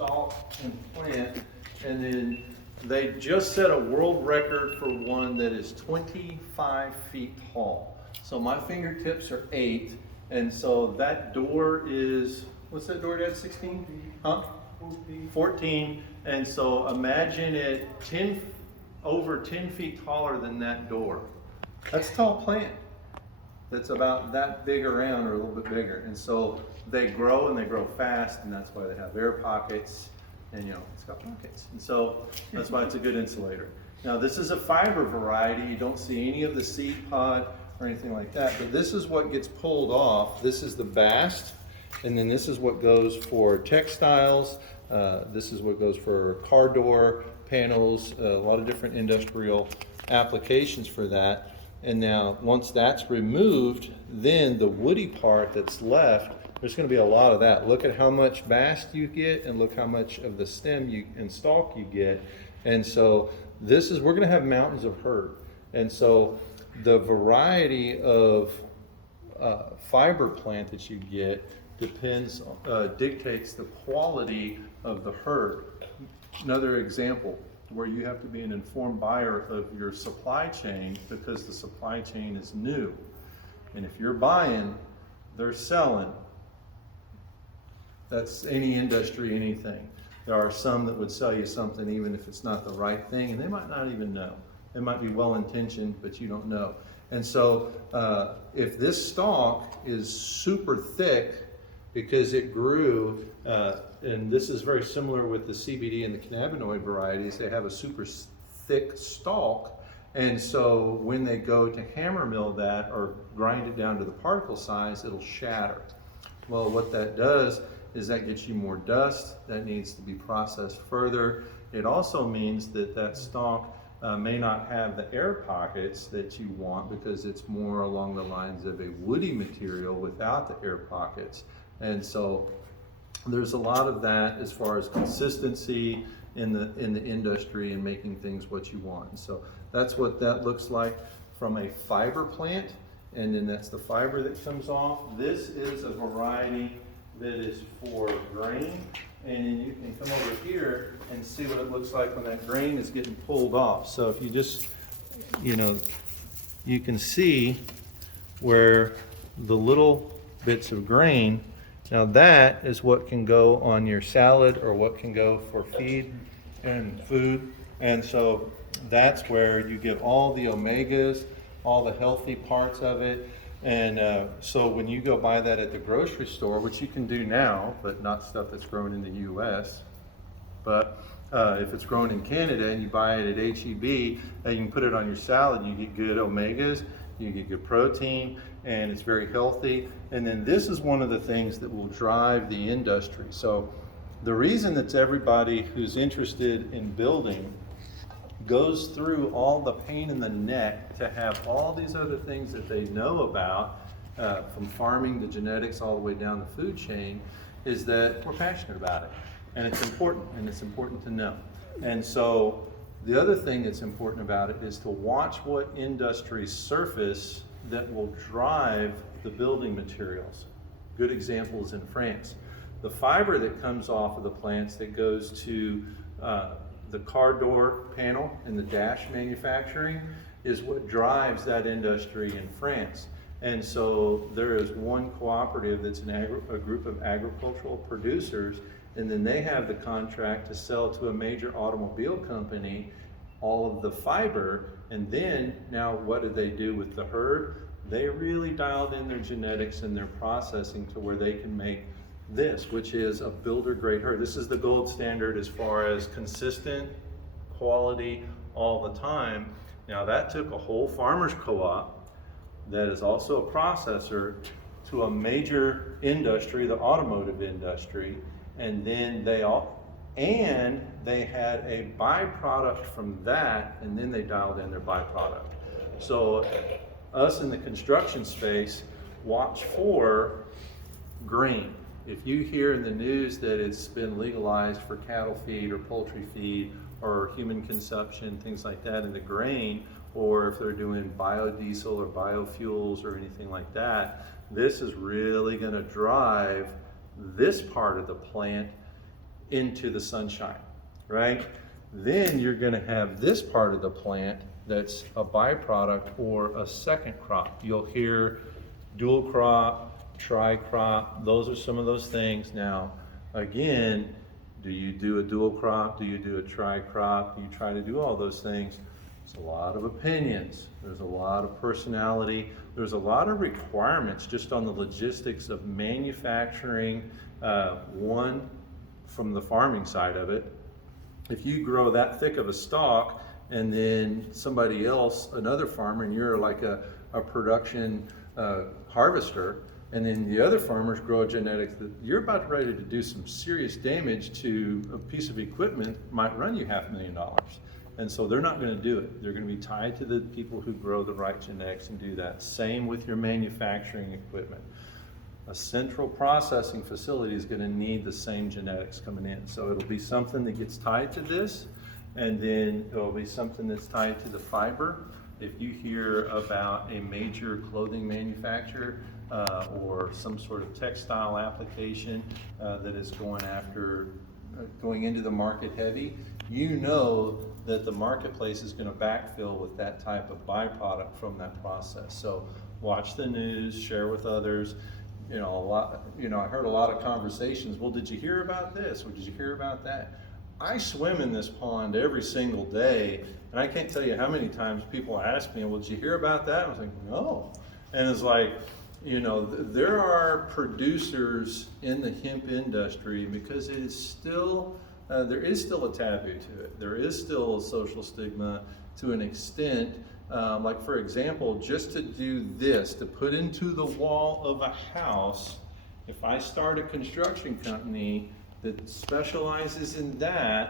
stalk and plant, and then they just set a world record for one that is 25 feet tall. So my fingertips are 8, and so that door is, what's that door, Dad, 16? Huh? 14. And so imagine it over 10 feet taller than that door. That's a tall plant. That's about that big around or a little bit bigger. And so they grow and they grow fast, and that's why they have air pockets, and you know, it's got pockets. And so that's why it's a good insulator. Now this is a fiber variety. You don't see any of the seed pod or anything like that, but this is what gets pulled off. This is the bast, and then this is what goes for textiles. This is what goes for car door panels, a lot of different industrial applications for that. And now once that's removed, then the woody part that's left, there's going to be a lot of that. Look at how much bast you get, and look how much of the stem and stalk you get. And so this is, we're going to have mountains of herd. And so the variety of fiber plant that you get dictates the quality of the herd. Another example where you have to be an informed buyer of your supply chain, because the supply chain is new. And if you're buying, they're selling. That's any industry, anything. There are some that would sell you something even if it's not the right thing, and they might not even know. It might be well-intentioned, but you don't know. And so if this stalk is super thick because it grew, and this is very similar with the CBD and the cannabinoid varieties, they have a super thick stalk, and so when they go to hammer mill that or grind it down to the particle size, it'll shatter. Well, what that does is that gets you more dust that needs to be processed further. It also means that that stalk may not have the air pockets that you want, because it's more along the lines of a woody material without the air pockets. And so there's a lot of that as far as consistency in the industry and making things what you want. And so that's what that looks like from a fiber plant, and then that's the fiber that comes off. This is a variety that is for grain, and you can come over here and see what it looks like when that grain is getting pulled off. So if you just, you know, you can see where the little bits of grain, now that is what can go on your salad or what can go for feed and food. And so that's where you get all the omegas, all the healthy parts of it. And so when you go buy that at the grocery store, which you can do now, but not stuff that's grown in the US, but if it's grown in Canada and you buy it at HEB and you can put it on your salad, you get good omegas, you get good protein, and it's very healthy. And then this is one of the things that will drive the industry. So the reason that everybody who's interested in building goes through all the pain in the neck to have all these other things that they know about, from farming to genetics all the way down the food chain, is that we're passionate about it. And it's important to know. And so the other thing that's important about it is to watch what industries surface that will drive the building materials. Good example is in France. The fiber that comes off of the plants that goes to the car door panel and the dash manufacturing is what drives that industry in France. And so there is one cooperative that's a group of agricultural producers, and then they have the contract to sell to a major automobile company all of the fiber. And then now what do they do with the herd? They really dialed in their genetics and their processing to where they can make this, which is a builder grade herd. This is the gold standard as far as consistent quality all the time. Now that took a whole farmers co-op that is also a processor to a major industry, the automotive industry, and then they had a byproduct from that, and then they dialed in their byproduct. So us in the construction space watch for grain. If you hear in the news that it's been legalized for cattle feed or poultry feed or human consumption, things like that in the grain, or if they're doing biodiesel or biofuels or anything like that, this is really going to drive this part of the plant into the sunshine, right? Then you're gonna have this part of the plant that's a byproduct or a second crop. You'll hear dual crop, tri-crop, those are some of those things. Now, again, do you do a dual crop? Do you do a tri-crop? Do you try to do all those things? There's a lot of opinions. There's a lot of personality. There's a lot of requirements just on the logistics of manufacturing, one, from the farming side of it. If you grow that thick of a stalk and then somebody else, another farmer, and you're like a production harvester, and then the other farmers grow genetics that you're about ready to do some serious damage to a piece of equipment, might run you $500,000. And so they're not going to do it. They're going to be tied to the people who grow the right genetics and do that. Same with your manufacturing equipment. A central processing facility is going to need the same genetics coming in. So it'll be something that gets tied to this, and then it'll be something that's tied to the fiber. If you hear about a major clothing manufacturer or some sort of textile application that is going into the market heavy, you know that the marketplace is going to backfill with that type of byproduct from that process. So watch the news, share with others. I heard a lot of conversations. Well, did you hear about this? Or did you hear about that? I swim in this pond every single day, and I can't tell you how many times people ask me, well, did you hear about that? I was like, no. And it's like, there are producers in the hemp industry, because it is still, there is still a taboo to it. There is still a social stigma to an extent. Like for example, just to do this, to put into the wall of a house, if I start a construction company that specializes in that,